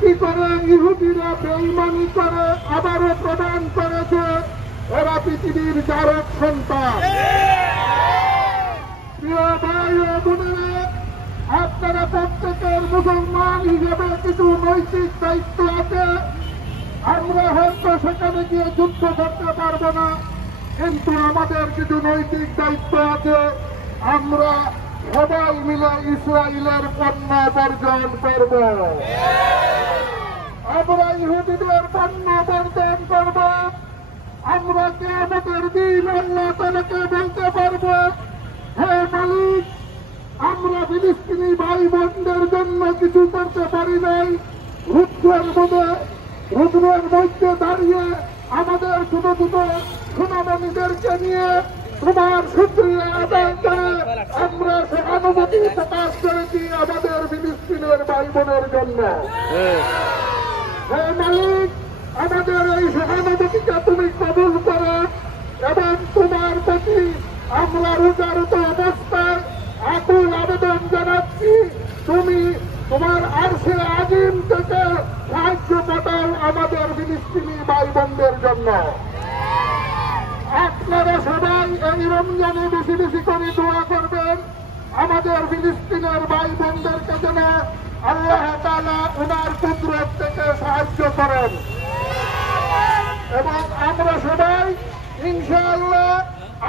কি করে ইহুদিরা বেঈমানি করে আবারও প্রমাণ করেছে এরা পৃথিবীর জারক সন্তান। প্রিয় ভাই ও বোনেরা, আপনারা প্রত্যেকের মুসলমান হিসেবে কিছু নৈতিক দায়িত্ব আছে। আমরা হয়তো সেখানে গিয়ে যুদ্ধ করতে পারবো না, কিন্তু আমাদের কিছু নৈতিক দায়িত্ব আছে। আমরা সবাই মিলে ইসরায়েলের পণ্য বর্জন করব। আমরা ইহুদিদের পণ্য বর্জন করব। আমরা কিয়ামতের দিন আল্লাহ তাআলাকে বলতে পারবো, হে মালিক, আমরা ফিলিস্তিনি ভাই বোনদের জন্য কিছু করতে পারি নাই। রুদ্রের মধ্যে দাঁড়িয়ে আমাদের ছোট ছোট সোনামণিদেরকে নিয়ে তোমার শুকরিয়া আদায় করে আমরা সহানুভূতি প্রকাশ করেছি আমাদের ফিলিস্তিনের ভাই বোনের জন্য। হে মালিক, আমাদের এই সহানুভূতিকে তুমি কবুল করো এবং তোমার প্রতি আমরা রোজারত অবস্থায় আকুল আবেদন জানাচ্ছি, তুমি তোমার আরশে আজিম থেকে সাহায্য পাঠাও আমাদের ফিলিস্তিনি ভাই বোনদের জন্য। আপনারা সবাই এই রমজানে বেশি বেশি করে দোয়া করবেন আমাদের ফিলিস্তিনের ভাই বোনদেরকে যেন আল্লাহ তাআলা ওনার কুদরত থেকে সাহায্য করেন এবং আমরা সবাই ইনশাআল্লাহ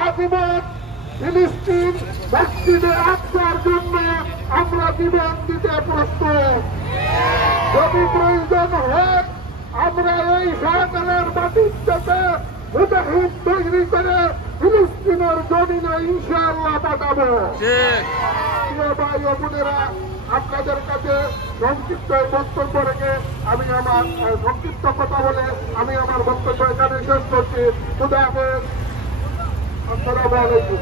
আজীবন ফিলিস্তিন মসজিদে আকসার জন্য আমরা জীবন দিতে প্রস্তুত। যদি প্রয়োজন হয় আমরা এই সরকারের মাটির থেকে মুজাহিদ তৈরি করে ফিলিস্তিনের জমিনে ইনশাআল্লাহ পাঠাবো। প্রিয় ভাই ও বোনেরা, আপনাদের কাছে সংক্ষিপ্ত বক্তব্য রেখে আমি আমার সংক্ষিপ্ত কথা বলে আমি আমার বক্তব্য এখানে শেষ করছি। খুদা হাফেজ। আসসালামু আলাইকুম।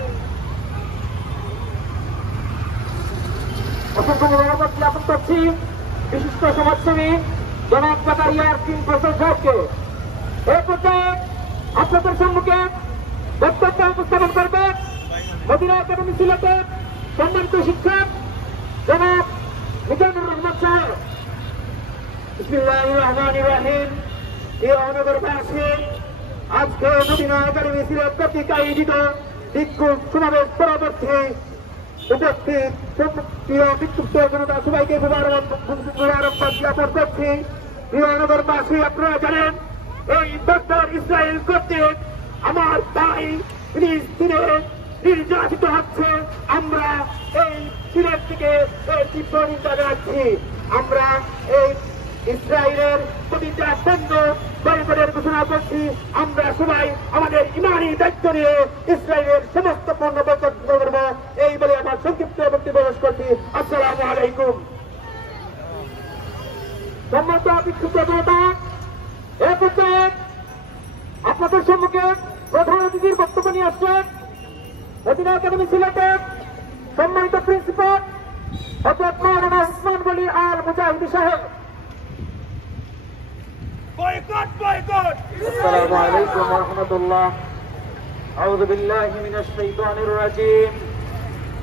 অসংখ্য ধন্যবাদ জ্ঞাপন করছি বিশিষ্ট সমাজসেবী জনাব জাকারিয়া সিং প্রসাদ সাহেবকে। এই পর্যায়ে আপনাদের সম্মুখে বক্তব্য উপস্থাপন করবেন মদিনা একাডেমি সিলেটের সম্মানিত শিক্ষক জনাব মিজানুর রহমান সাহেব। বিসমিল্লাহির রহমানির রহিম। এই অনগরবাসী, আজকে মদিনা একাডেমি সিলেট কর্তৃক আয়োজিত ভিক্ষুক সমাবেশ পরবর্তী উপস্থিত প্রিয় বিক্ষুব্ধ জনতা সবাইকে মুবারকবাদ জ্ঞাপন করছি। প্রিয় নগরবাসী, আপনারা জানেন এই ডক্টর ইসরায়েল কর্তৃক আমার ভাই ফিলিস্তিনে নির্যাতিত হচ্ছে। আমরা এই সিলেট থেকে এই তীব্র নিন্দা জানাচ্ছি। আমরা এই ইসরায়েলের প্রতিটা পণ্য বয়কটের ঘোষণা করছি। আমরা সবাই আমাদের ইমানি দায়িত্ব নিয়ে ইসরায়েলের সমস্ত পণ্য বয়কট করব, এই বলে আমার সংক্ষিপ্ত বক্তব্য প্রকাশ করছি। আসসালামু আলাইকুম। সম্মানিত বিক্ষুব্ধ জনতা, এ পর্যায়ে আপনাদের সম্মুখে প্রধান অতিথির বক্তব্য নিয়ে আসছেন মদিনা একাডেমি সিলেটের সম্মানিত প্রিন্সিপাল হযরত মাওলানা উসমান গনি আল মুজাহিদি সাহেব। السلام عليكم ورحمة الله. أعوذ بالله من الشيطان الرجيم.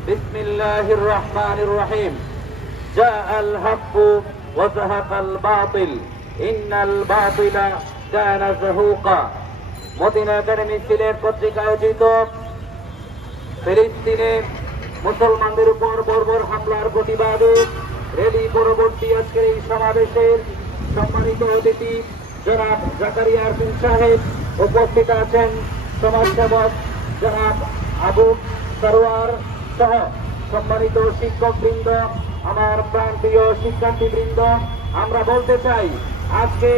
بسم الله الرحمن الرحيم. جاء الحق وزهق الباطل إن الباطل كان زهوقا. মদিনা একাডেমি সিলেট কর্তৃক আয়োজিত ফিলিস্তিনে মুসলমানদের উপর বর্বর হামলার প্রতিবাদে রেলি পরবর্তী আজকের এই সমাবেশের সম্মানিত অতিথি জনাব জাকারিয়া সিং সাহেব উপস্থিত আছেন, সমাজসেবক জনাব আবু সরোয়ার সহ সম্মানিত শিক্ষকবৃন্দ, আমার প্রাণপ্রিয় শিক্ষার্থীবৃন্দ। আমরা বলতে চাই, আজকে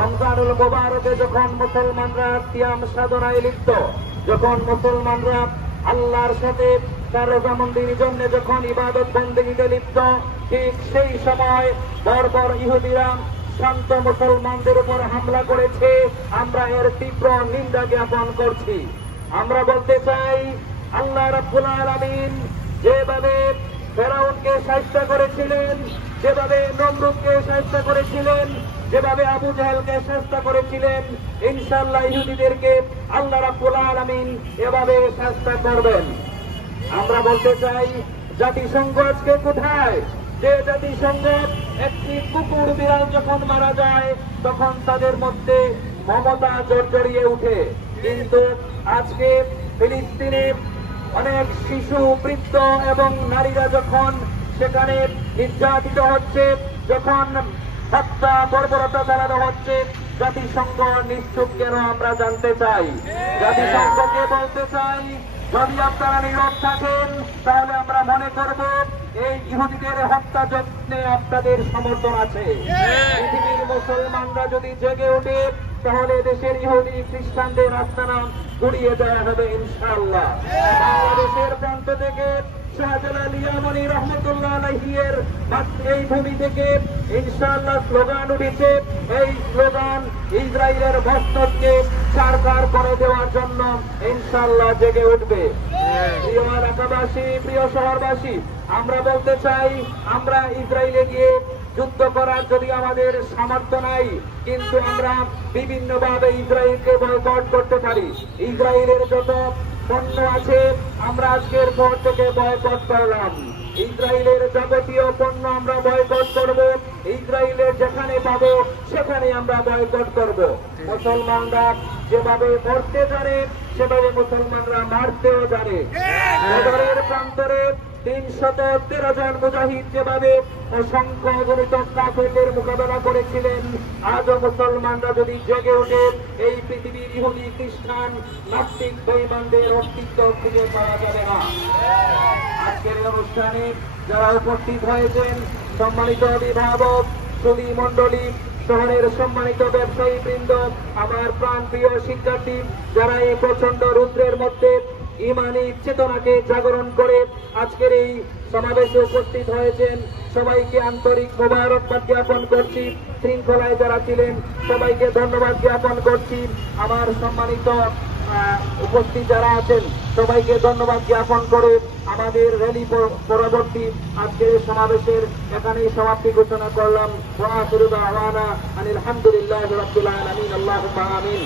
রমজানুল মুবারকে যখন মুসলমানরা সিয়াম সাধনায় লিপ্ত, যখন মুসলমানরা আল্লাহর সাথে তার রোজামন্দির জন্য যখন ইবাদত বন্দেগীতে লিপ্ত, ঠিক সেই সময় বর্বর ইহুদিরা শান্ত মুসলমানদের উপর হামলা করেছে। আমরা এর তীব্র নিন্দা জ্ঞাপন করছি। আমরা বলতে চাই, আল্লাহ রাব্বুল আলামিন যেভাবে ফেরাউনকে শায়েস্ত করেছিলেন, যেভাবে নমরুদকে শায়েস্ত করেছিলেন, যেভাবে আবু জাহেলকে শায়েস্ত করেছিলেন, ইনশাআল্লাহ ইহুদিদেরকে আল্লাহ রাব্বুল আলামিন এভাবে শায়েস্ত করবেন। আমরা বলতে চাই, জাতিসংঘ আজকে কোথায়? যে জাতিসংঘ একটি কুকুর বিড়াল যখন মারা যায় তখন তাদের মধ্যে মমতা জর্জরিয়ে উঠে, কিন্তু আজকে ফিলিস্তিনে অনেক শিশু, বৃদ্ধ এবং নারীরা যখন সেখানে নির্যাতিত হচ্ছে, যখন হত্যা বর্বরতা চালানো হচ্ছে, জাতিসংঘ নিশ্চুপ কেন আমরা জানতে চাই। জাতিসংঘকে বলতে চাই, যদি আপনারা নীরব থাকেন তাহলে আমরা মনে করব এই ইহুদিদের হত্যা যত্নে আপনাদের সমর্থন আছে। পৃথিবীর মুসলমানরা যদি জেগে ওঠে তাহলে দেশের ইহুদি খ্রিস্টানদের আস্তানা গুড়িয়ে দেওয়া হবে ইনশাআল্লাহ। বাংলাদেশের প্রান্ত থেকে শাহজালাল ইয়ামানী রহমতুল্লাহ আলাইহির এই ভূমি থেকে ইনশাআল্লাহ স্লোগান উঠেছে, এই স্লোগান ইসরায়েলের মস্তককে সারকার করে দেওয়ার জন্য ইনশাআল্লাহ জেগে উঠবে। প্রিয় এলাকাবাসী, প্রিয় শহরবাসী, আমরা বলতে চাই, আমরা ইসরায়েলে গিয়ে যুদ্ধ করার যদি আমাদের সামর্থ্য নাই, কিন্তু আমরা বিভিন্নভাবে ইসরায়েলকে বয়কট করতে পারি। ইসরায়েলের যত পণ্য আছে আমরা আজকের পর থেকে বয়কট করলাম। ইসরায়েলের যাবতীয় পণ্য আমরা বয়কট করব, ইসরায়েলের যেখানে পাবো সেখানে আমরা বয়কট করব। মুসলমানরা যেভাবে মরতে জানে সেভাবে মুসলমানরা মারতেও জানে। বদরের প্রান্তরে 313 জন মুজাহিদ যেভাবে অসংখ্য গণিত কাফেরদের মোকাবেলা করেছিলেন, আজও মুসলমানরা যদি জেগে ওঠে এই পৃথিবীর ইহুদি, খ্রিস্টান, নাস্তিক, বেঈমানদের অস্তিত্ব খুঁজে পাওয়া যাবে না। আজকের অনুষ্ঠানে যারা উপস্থিত হয়েছেন, সম্মানিত অভিভাবক, সুধী মণ্ডলী, শহরের সম্মানিত ব্যবসায়ী বৃন্দ, আমার প্রাণ প্রিয় শিক্ষার্থী, যারা এই প্রচন্ড রুদ্রের মধ্যে ইমানি চেতনাকে জাগরণ করে আজকের এই সমাবেশে উপস্থিত হয়েছেন, সবাইকে আন্তরিক মোবারকবাদ জ্ঞাপন করছি। শৃঙ্খলায় যারা ছিলেন সবাইকে ধন্যবাদ জ্ঞাপন করছি। আমার সম্মানিত উপস্থিত যারা আছেন সবাইকে ধন্যবাদ জ্ঞাপন করে আমাদের র্যালি পরবর্তী আজকের সমাবেশের এখানেই সমাপ্তি ঘোষণা করলাম। ওয়া আখিরু দাওয়ানা আনিল হামদুলিল্লাহি রাব্বিল আলামিন। আল্লাহুম্মা আমিন।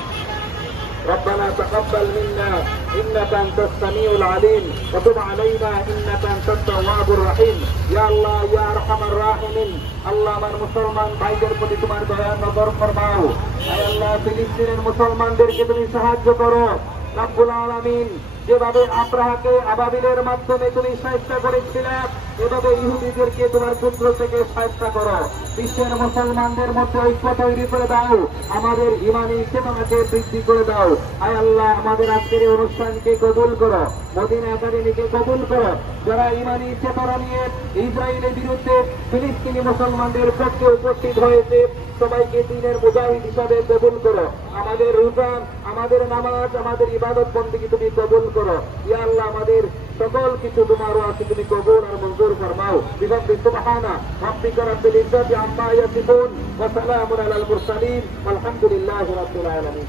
ربنا تقبل منا إنك أنت السميع العليم وتب علينا إنك أنت التواب الرحيم يا الله يا أرحم الراحمين। আল্লাহ আমার মুসলমান ভাইদের প্রতি তোমার দয়া নজর ফরমাও। আল্লাহ ফিলিস্তিনের মুসলমানদেরকে তুমি সাহায্য করো রব্বুল আলামিন। যেভাবে আব্রাহাকে আবাবিলের মাধ্যমে তুমি সাহায্য করেছিলে, এভাবে ইহুদিদেরকে তোমার পুত্র থেকে সাহায্য করো। বিশ্বের মুসলমানদের মধ্যে ঐক্য তৈরি করে দাও, আমাদের ইমানি চেতনাকে বৃদ্ধি করে দাও। আয় আল্লাহ, আমাদের আজকের এই অনুষ্ঠানকে কবুল করো, মদিনা একাডেমিকে কবুল করো। যারা ইমানি চেতনা নিয়ে ইসরায়েলের বিরুদ্ধে ফিলিস্তিনি মুসলমানদের পক্ষে উপস্থিত হয়েছে সবাইকে দিনের মুজাহিদ হিসাবে কবুল করো। আমাদের রোজা, আমাদের নামাজ, আমাদের ইবাদত বন্দেগী তুমি কবুল করো। ইয়া আল্লাহ, আমাদের সকল কিছু তোমার আছে, তুমি কবুল আর মঞ্জুর ফরমাও। বিহামদি সুবহানা রাব্বিকা রাব্বিল ইজ্জাতি আম্মা ইয়াসিফুন ওয়া সালামুন আলাল মুরসালিন আলহামদুলিল্লাহি রাব্বিল আলামিন।